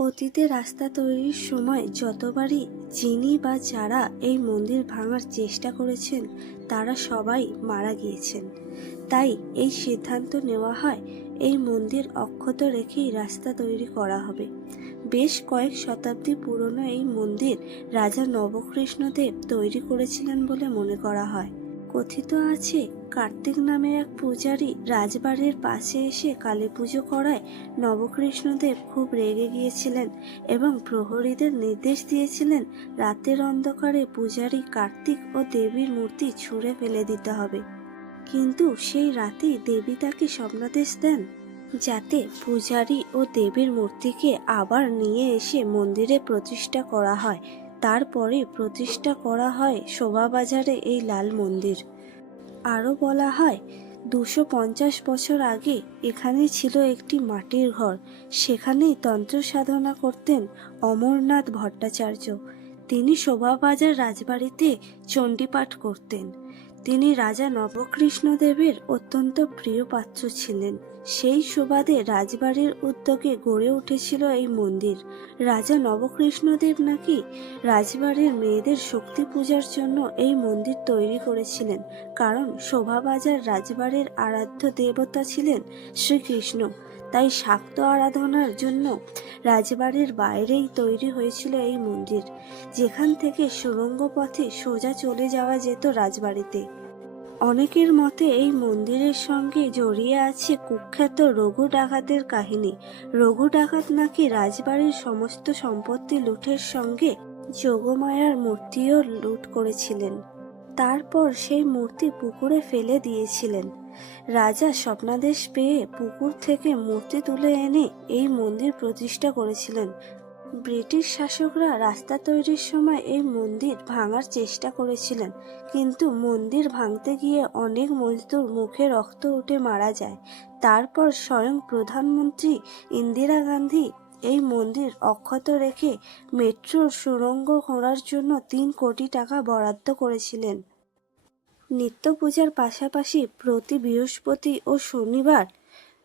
অতীতে রাস্তা তৈরির সময় যতবারই যিনি বা যারা এই মন্দির ভাঙার চেষ্টা করেছেন তারা সবাই মারা গিয়েছেন। তাই এই সিদ্ধান্ত নেওয়া হয় এই মন্দির অক্ষত রেখেই রাস্তা তৈরি করা হবে। বেশ কয়েক শতাব্দী পুরনো এই মন্দির রাজা নবকৃষ্ণদেব তৈরি করেছিলেন বলে মনে করা হয়। কথিত আছে কার্তিক নামে এক পূজারী রাজবাড়ির পাশে এসে কালী পুজো করায় নবকৃষ্ণদেব খুব রেগে গিয়েছিলেন এবং প্রহরীদের নির্দেশ দিয়েছিলেন রাতের অন্ধকারে পূজারী কার্তিক ও দেবীর মূর্তি ছুঁড়ে ফেলে দিতে হবে। কিন্তু সেই রাতেই দেবী তাকে স্বপ্নাদেশ দেন যাতে পূজারী ও দেবীর মূর্তিকে আবার নিয়ে এসে মন্দিরে প্রতিষ্ঠা করা হয়। তারপরে প্রতিষ্ঠা করা হয় শোভাবাজারে এই লাল মন্দির। আরও বলা হয় 250 বছর আগে এখানে ছিল একটি মাটির ঘর। সেখানেই তন্ত্র সাধনা করতেন অমরনাথ ভট্টাচার্য। তিনি শোভাবাজার রাজবাড়িতে চণ্ডীপাঠ করতেন। তিনি রাজা নবকৃষ্ণদেবের অত্যন্ত প্রিয় পাত্র ছিলেন। সেই সুবাদে রাজবাড়ির উদ্যোগে গড়ে উঠেছিল এই মন্দির। রাজা নবকৃষ্ণদেব নাকি রাজবাড়ির মেয়েদের শক্তি পূজার জন্য এই মন্দির তৈরি করেছিলেন, কারণ শোভাবাজার রাজবাড়ির আরাধ্য দেবতা ছিলেন শ্রীকৃষ্ণ। তাই শাক্ত আরাধনার জন্য রাজবাড়ির বাইরেই তৈরি হয়েছিল এই মন্দির, যেখান থেকে সুড়ঙ্গ পথে সোজা চলে যাওয়া যেত রাজবাড়িতে। অনেকের মতে এই মন্দিরের সঙ্গে জড়িয়ে আছে কুখ্যাত রঘু ডাকাতের কাহিনী। রঘু ডাকাত নাকি রাজবাড়ির সমস্ত সম্পত্তি লুঠের সঙ্গে যোগমায়ার মূর্তিও লুট করেছিলেন। তারপর সেই মূর্তি পুকুরে ফেলে দিয়েছিলেন। রাজা স্বপ্নাদেশ পেয়ে পুকুর থেকে মূর্তি তুলে এনে এই মন্দির প্রতিষ্ঠা করেছিলেন। ব্রিটিশ শাসকরা রাস্তা তৈরির সময় এই মন্দির ভাঙার চেষ্টা করেছিলেন, কিন্তু মন্দির ভাঙতে গিয়ে অনেক মজদুর মুখে রক্ত উঠে মারা যায়। তারপর স্বয়ং প্রধানমন্ত্রী ইন্দিরা গান্ধী এই মন্দির অক্ষত রেখে মেট্রোর সুড়ঙ্গ খোঁড়ার জন্য 3 কোটি টাকা বরাদ্দ করেছিলেন। নিত্য পূজার পাশাপাশি প্রতি বৃহস্পতি ও শনিবার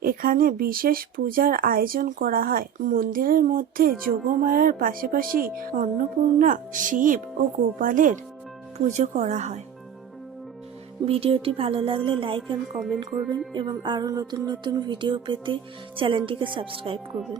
এখানে বিশেষ পূজার আয়োজন করা হয়। মন্দিরের মধ্যে যোগমায়ার পাশাপাশি অন্নপূর্ণা, শিব ও গোপালের পুজো করা হয়। ভিডিওটি ভালো লাগলে লাইক এন্ড কমেন্ট করবেন এবং আরও নতুন নতুন ভিডিও পেতে চ্যানেলটিকে সাবস্ক্রাইব করবেন।